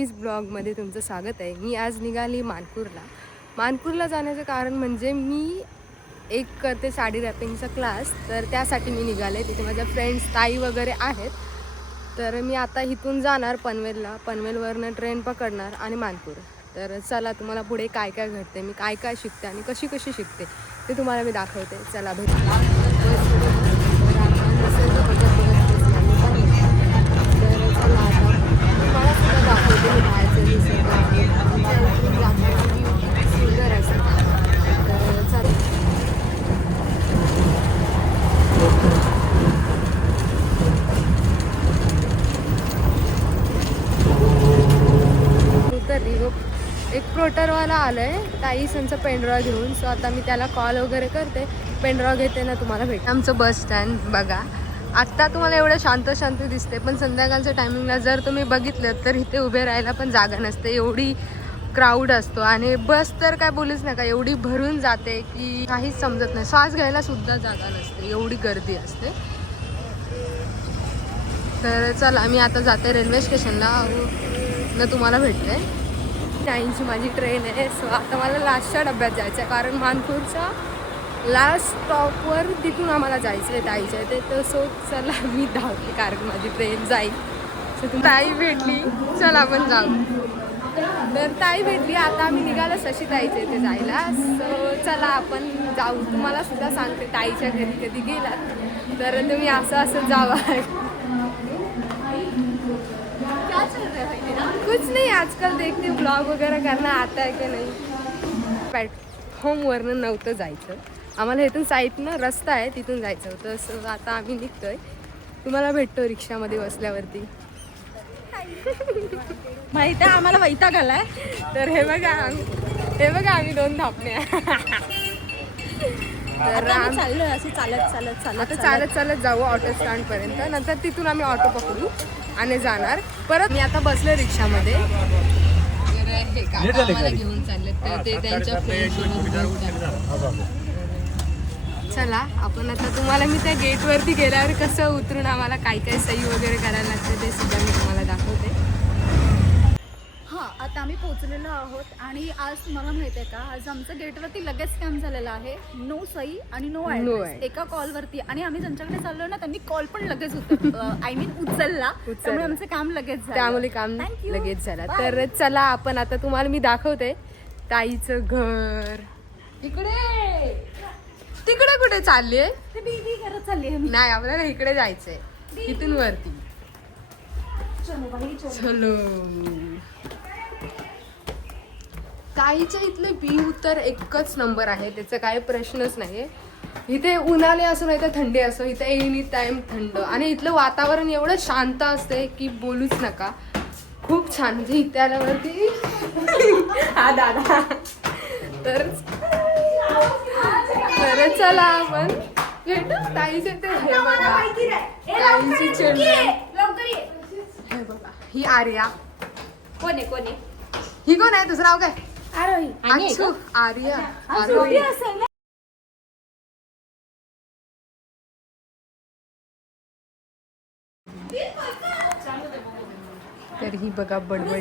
Please ब्लॉगमध्ये तुमचं स्वागत आहे. मी आज निघाली मानपूरला जाण्याचं कारण म्हणजे मी एक करते साडी रॅपिंगचा क्लास, तर त्यासाठी मी निघाले. तिथे माझ्या फ्रेंड्स ताई वगैरे आहेत. तर मी आता इथून जाणार पनवेलवरनं ट्रेन पकडणार आणि मानपूर. तर चला तुम्हाला पुढे काय काय घडते, मी काय काय शिकते आणि कशी कशी शिकते ते तुम्हाला मी दाखवते. चला भेटू. सुंदर असं तर एक प्रोटरवाला आलाय ताईसांचा पेनड्रॉ घेऊन. सो आता मी त्याला कॉल वगैरे करते, पेनड्रॉ घेते ना तुम्हाला भेट. आमचं बस स्टँड बघा. आत्ता तुम्हाला एवढं शांत दिसते, पण संध्याकाळच्या टायमिंगला जर तुम्ही बघितलं तर इथे उभे राहायला पण जागा नसते, एवढी क्राऊड असतो. आणि बस तर काय बोलूच नका, एवढी भरून जाते की काहीच समजत नाही, श्वास घ्यायला सुद्धा जागा नसते, एवढी गर्दी असते. तर चला मी आता जाते रेल्वे स्टेशनला न तुम्हाला भेटते. 9ची माझी ट्रेन आहे. सो आता मला लास्टच्या डब्यात जायचं आहे, कारण मानपूरच्या लास्ट स्टॉपवर तिथून आम्हाला जायचं आहे ताईच्या ते. तर सो चला मी धावते, कारण माझी ट्रेन जाईल. सो ताई भेटली, चला आपण जाऊ. तर ताई भेटली, आता आम्ही निघालो शशी ताईच्या इथे जायला. सो चला आपण जाऊ. तुम्हाला सुद्धा सांगते, ताईच्या घरी कधी गेलात तर तुम्ही असं जावा. क्या चल रहा है? कुछ नहीं, आजकल देखते ब्लॉग वगैरे करना आता है की नाही. प्लॅटफॉर्मवरनं नव्हतं जायचं आम्हाला, इथून साईडनं रस्ता आहे तिथून जायचं होतं. सो आता आम्ही निघतोय, तुम्हाला भेटतो रिक्षामध्ये बसल्यावरती. माहिती आहे आम्हाला वैताग आलाय. तर हे बघा आम्ही 2 धापणे. तर चाललोय असे चालत जाऊ ऑटो स्टँड पर्यंत. नंतर तिथून आम्ही ऑटो पकडू आणि जाणार परत. मी आता बसले रिक्षामध्ये. हे काका आम्हाला घेऊन चालले, तर ते त्यांच्या चला आपण आता तुम्हाला मी त्या गेटवरती गेल्यावर कसं उतरून आम्हाला काय काय सही वगैरे करायला लागते ते सुद्धा मी तुम्हाला दाखवते. हां, आता आम्ही पोहोचलेलो आहोत आणि आज तुम्हाला माहिती आहे का, आज आमचं गेटवरती लगेच काम झालेलं आहे. नो सही आणि नो ॲड्रेस एका कॉलवरती. आणि आम्ही ज्यांच्याकडे चाललो ना त्यांनी कॉल पण लगेच उचलला, त्यामुळे आमचं काम लगेच झालं. त्यामुळे काम लगेच झालं. तर चला आपण आता तुम्हाला मी दाखवते ताईचं घर. तिकडे कुठे चाललीये? करत चालली नाही, आपल्याला इकडे जायचंय, इथून वरती. चलो. ताईच्या इथले व्ह्यू तर एकच नंबर आहे, त्याचा काही प्रश्नच नाही. इथे उन्हाळे असो नाही तर थंडी असो, इथे एनी टाइम थंड. आणि इथलं वातावरण एवढं शांत असते की बोलूच नका, खूप छान. म्हणजे इथे आल्यावरती हा दादा. तर चला आपण भेटू ताईचे. ते हे बघा ताईची चिल्ड्रन. हे बघा ही आर्या. कोण आहे? ही कोण आहे? दुसरं नाव काय? आरोही. अच्छू आर्या आरोही. तर ही बघा बडबडी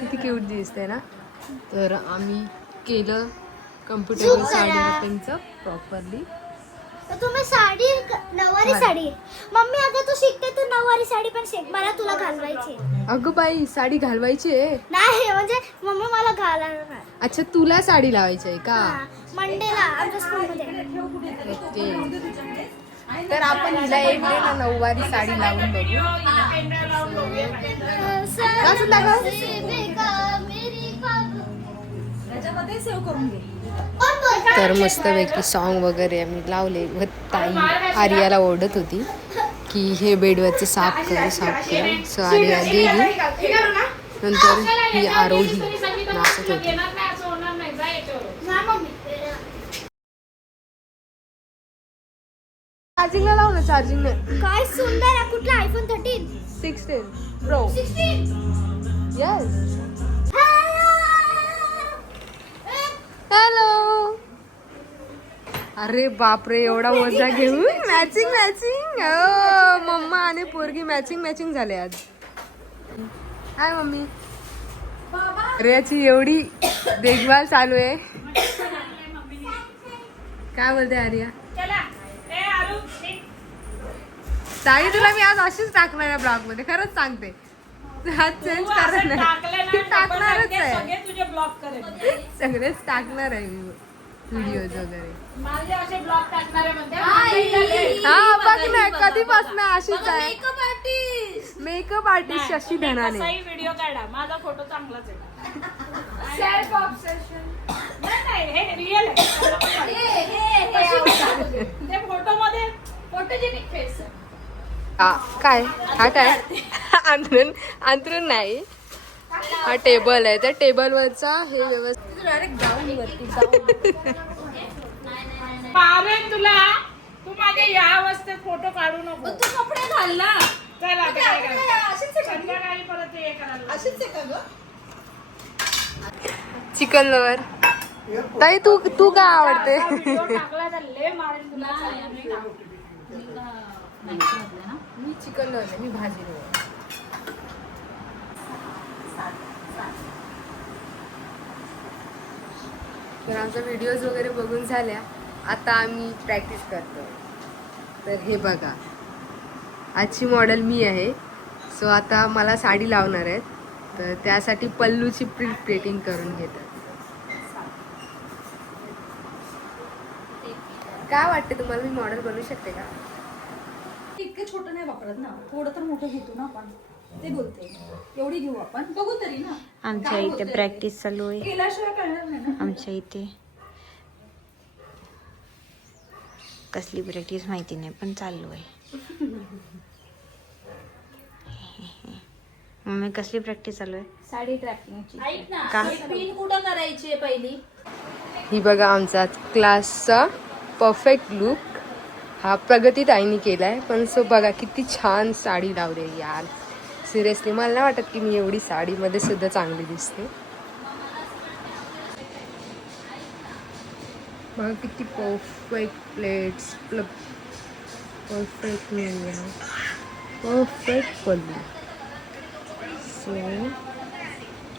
किती क्यूट दिसते ना. तर आम्ही केलं कम्प्युटर साडी रॅपिंगचं प्रॉपरली. तुम्ही साडी नऊवारी साडी मम्मी, अगं तू शिकते तर नऊवारी साडी पण शिक, मला तुला घालवायची. अगं बाई साडी घालवायची आहे? नाही म्हणजे मम्मी मला घालायला. अच्छा, तुला साडी लावायची आहे का? मंडेला आमच्या स्कूलमध्ये. ओके. तर आपण हिला एक दे ना नऊवारी साडी लावून बघू. कसं दाखव? त्याच्यामध्ये सेव्ह करून घे. तर मस्तपैकी सॉन्ग वगैरे आम्ही लावले व ताई आर्याला ओरडत होती की हे बेडवरचे साफ कर. सो आर्या गेली. नंतर ही आरोही नाचत होती. चार्जिंगला लाव ना, चार्जिंग नाही. काय सुंदर आहे. कुठला आयफोन 13? 16 प्रो. 16. यस. हॅलो. अरे बापरे, एवढा मजा घेऊन मॅचिंग. मम्मा आणि पोरगी मॅचिंग झाले आज. हाय मम्मी. रियाची एवढी देखभाल चालू आहे. काय बोलते आर्या? ताई तुला मी आज अशीच टाकणार आहे ब्लॉग मध्ये, खरंच सांगते. हात चेंज करत नाही, टाकणारच आहे. सगळेच टाकणार आहे मी व्हिडिओज वगैरे. हा बघ ना, कधीपासून अशीच आहे. मेकअप आर्टिस्ट अशी धनाने. व्हिडिओ काढा, माझा फोटो चांगलाच आहे. Self obsession. हे रिअल आहे. ते फोटो मध्ये फोटोजेनिक फेस. काय हा काय अंतरण नाही, हा टेबल आहे. त्या टेबलवरचा हे व्यवस्थित डायरेक्ट गाऊन वरती पावेन तुला. तू माझ्या या अवस्थेत फोटो काढू नको. तू कपडे घाल ना. चला आता काय करायचं? संध्याकाळी परत हे करायला. अशीच आहे का ग? Chicken lover. ताई तू काय आवडते? व्हिडिओ टाकला तर लय मारेल तुला. मी चिकन लवर नाही, मी भाजी लवर. तर आमच्या व्हिडिओज वगैरे बघून झाल्या. आता आम्ही प्रॅक्टिस करतो. तर हे बघा, आजची मॉडेल मी आहे. सो आता मला साडी लावणार आहेत, तर त्यासाठी पल्लूची प्रिंटिंग करून घेतात. काय वाटते तुम्हाला, मी मॉडेल बनवू शकते का? इतकं छोटं नाही वापरत ना, थोडं तर मोठं घेतो ना आपण. ते बोलते एवढी घेऊ आपण, बघू तरी ना. आमच्या इथे प्रॅक्टिस चालू आहे. केल्याशिवाय कळणार नाही ना. आमच्या इथे कसली प्रॅक्टिस माहिती नाही, पण चालू आहे. मम्मी कसली प्रॅक्टिस चालू आहे? साडी ट्रॅपिंगची. ऐक ना, पिन कुठं करायची पहिली? ही बघा आमचा क्लासचा परफेक्ट लुक हा प्रगती ताईंनी केलाय. पण सो बघा किती छान साडी लावली यार. सिरियसली मला नाही वाटत की मी एवढी साडीमध्ये सुद्धा चांगली दिसते. बघा किती परफेक्ट प्लेट्स, परफेक्ट परफेक्ट पल्लू. सो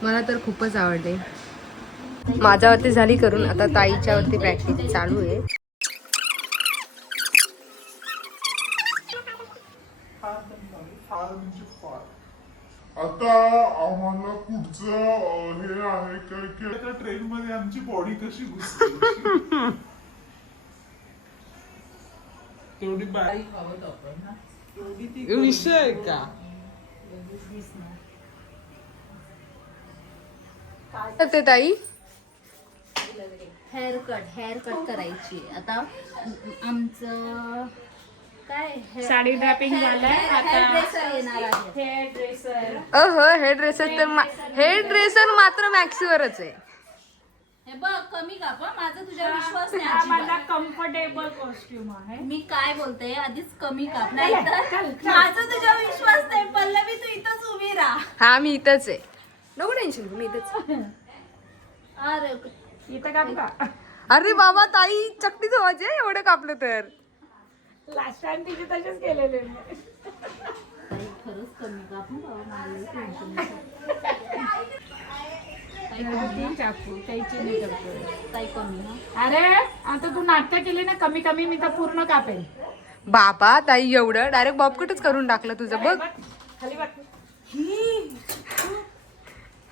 मला तर खूपच आवडले. माझ्यावरती झाली करून, आता ताईच्यावरती प्रॅक्टिस चालू आहे. आता आम्हाला पुढचं हे आहे काय की एका ट्रेन मध्ये आमची बॉडी कशी घुसते. तेवढी विषय का? ते ताई हेअर कट करायची. आता आमचं काय साडी ड्रॅपिंग झालंय. आता ड्रेसर येणार आहे. Hair dresser. हेअर ड्रेसर तर हेअर ड्रेसर मात्र मॅक्सीवरच आहे. हे बघ, कमी काप हं. माझा तुझ्यावर विश्वास नाही हा माझा अजिबात. कम्फर्टेबल कॉस्ट्युम आहे. मी काय बोलते, आधीच कमी काप, नाही तर माझा तुझ्यावर विश्वास नाही. पल्लवी तू इथंच उभी राहा. हा मी इथंच आहे, नको टेन्शन मी इथंच. अरे इथं कापू का? अरे बाबा ताई चकटीच व्हायचे एवढं कापलं तर. लास्ट टाइम तिचे तसेच केलेले. खरंच कमी काप हं बाबा, मला लई टेन्शन येतं. चाकू कैची नाही करतो. काही कमी हं. अरे आता तू नाट्य केले ना कमी कमी, मी तर पूर्ण कापेल. बाबा ताई एवढं डायरेक्ट बॉबकटच करून टाकलं तुझं बघ. खाली बघ.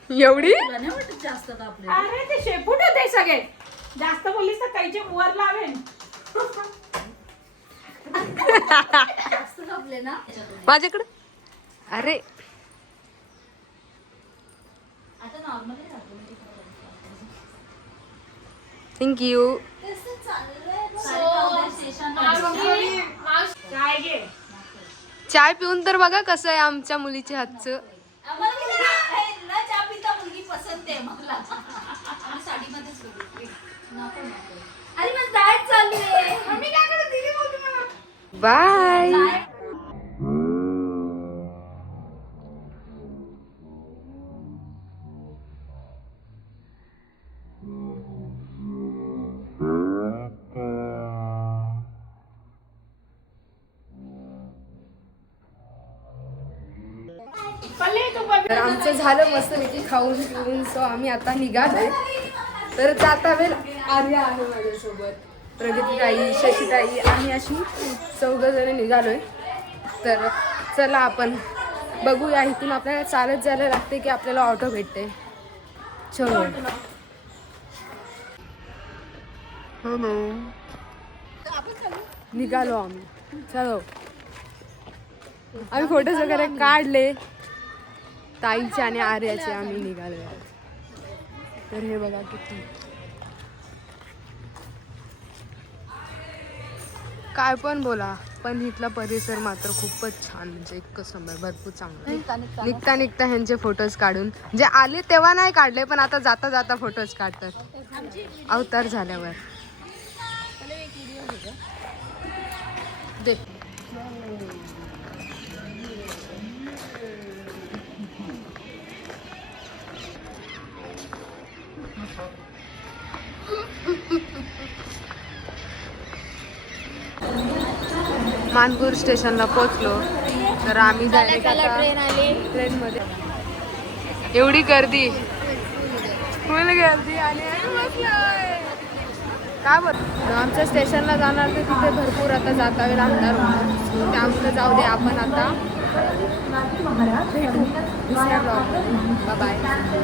एवढी तुला नाही वाटत जास्त कापले? अरे ते शेपूट होते सगळे. जास्त बोललीस तर कैची वर लावेन. जास्त कापले ना. माझ्याकडे. अरे आता नॉर्मली राहतो. थँक्यू. काय घे. चाय पिऊन तर बघा कसं आहे आमच्या मुलीच्या हातचं. चहा पिता मुलगी पसंत आहे मला. साडीमध्येच नको. अरे मग डाएट चालू आहे. मम्मी काय करत दिली बोलते मला. बाय. तर आमचं झालं मस्तपैकी खाऊन पिऊन. सो आम्ही आता निघालोय. तर जाता वेळ आर्या आहे माझ्यासोबत, प्रगतीताई, शशीताई, आम्ही अशी 14 जण निघालोय. तर चला आपण बघूया. इथून आपल्याला चालत जायला लागते की आपल्याला ऑटो भेटते. चलो. निघालो आम्ही. चलो. आम्ही फोटोज वगैरे काढले ताईचे आणि आर्याचे. आम्ही निघालो. तर हे बघा किती काय पण बोला, पण इथला परिसर मात्र खूपच छान, म्हणजे एकच नंबर, भरपूर चांगला. निघता निघता ह्यांचे फोटोज काढून, जे आले तेव्हा नाही काढले पण आता जाता जाता फोटोज काढतात अवतार झाल्यावर. दे. मानपूर स्टेशनला पोचलो. तर आम्ही डायरेक्ट ट्रेनमध्ये. एवढी गर्दी, फुल गर्दी आणि आम्ही बसलोय. काय बोल, आमच्या स्टेशनला जाणार तर तिथे भरपूर आता जाता वेळेला अंधार होणार. त्यामुळे जाऊ दे, आपण आता भेटू दुसऱ्या ब्लॉग. बाय.